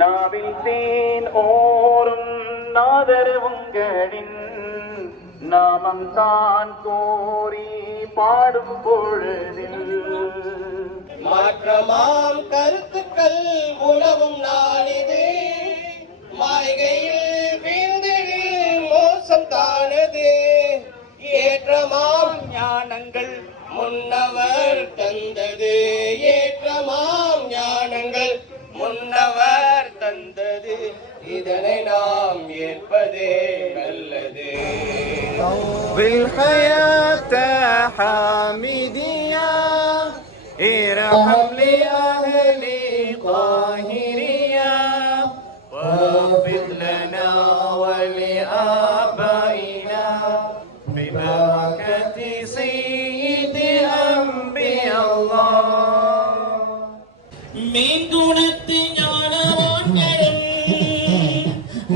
நாவில் தேன் ஓரும் நாதர் உங்களின் நாமம் தான் கோரி பாடும் பொழுதில் மாற்றமாம் கருத்துக்கள் உணவும் நாளிது மாய்கையில் வீழ்ந்திடில் மோசம் தானது ஏற்றமாம் ஞானங்கள் முன்னவர் தந்தது ஏற்றமாம் ஞானங்கள் முன்னவர் தந்தது இதனை நாம் ஏற்பதே நல்லது بالحياة حامدية ارحم لأهل قاهرية واغفر لنا ولآبائنا ببركة سيد أنبياء الله من குணத்து ஞானவான்களும்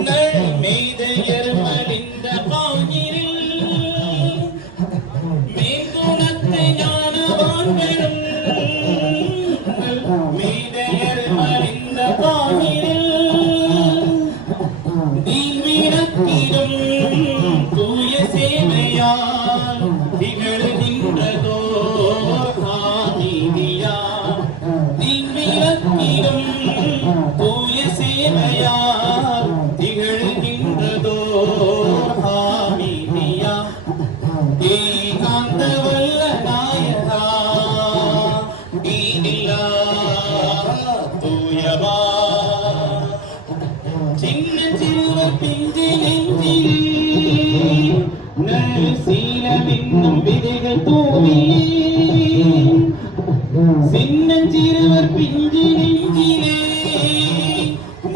நல்மெய்தையர் மலிந்த பாகிரில் மேல் குணத்து ஞானவான்களும் நல்மெய்தையர் மலிந்த பாகிரில் தீவிரத்திலும் தூய சேவையால் திகழ்கின்றதோ ஆதிவியா தீவிரத்திலும் தூய சேவையால் திகழ்கின்றதோ ஆதிவியா ஏகாந்த வல்ல நாயகா தீனில்லா தூயவா சின்ன சிறுவர் பிஞ்சு நெஞ்சில் நல் சீலமென்னும் விதைகள் தூவியே சின்னஞ்சிறுவர் பிஞ்சு நெஞ்சிலே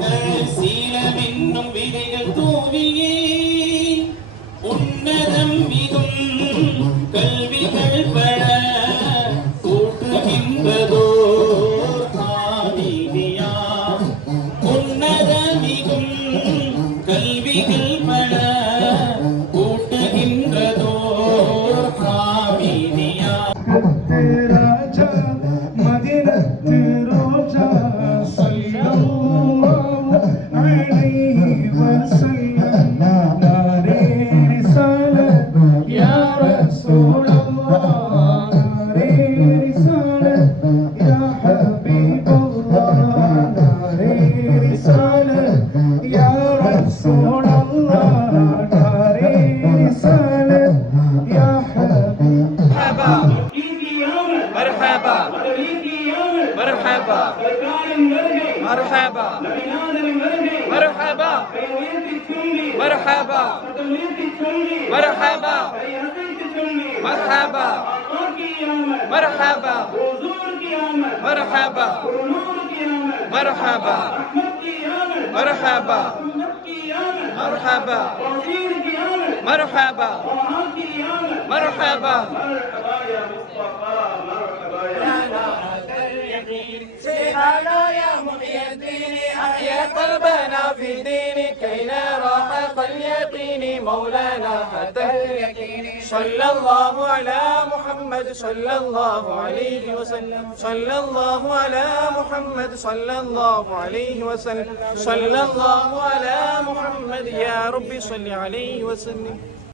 நல் சீலமென்னும் விதைகள் தூவியே உன்னதம் மிகும் கல்விகள் பட கூட்டுகின்றதோ ஆதிவியா உன்னதமிகும் கல்விகள் பல கூட்டுகின்றதோ ஆதிவியா ராஜா மதினத்து ரோஜா ஸல்லல்லாஹு அலைஹி வஸல்லம் நாரே ரிசாலத் யா ரசூலல்லாஹ் நாரே ரிசாலத் யா ஹபீபல்லாஹ் நாரே ரிசாலத் யா ரசூலல்லாஹ் நாரே ரிசாலத் யா مرحبا مرحبا مرحبا مرحبا مرحبا مرحبا مرحبا مرحبا مرحبا مرحبا مرحبا مرحبا مرحبا مرحبا مرحبا سيدنا يا محيي الدين أحيا قلبنا في دينك كي نرى حق اليقين مولانا حتى اليقين صلى الله على محمد صلى الله عليه وسلم صلى الله على محمد صلى الله عليه وسلم صلى الله على محمد يا ربي صل عليه وسلم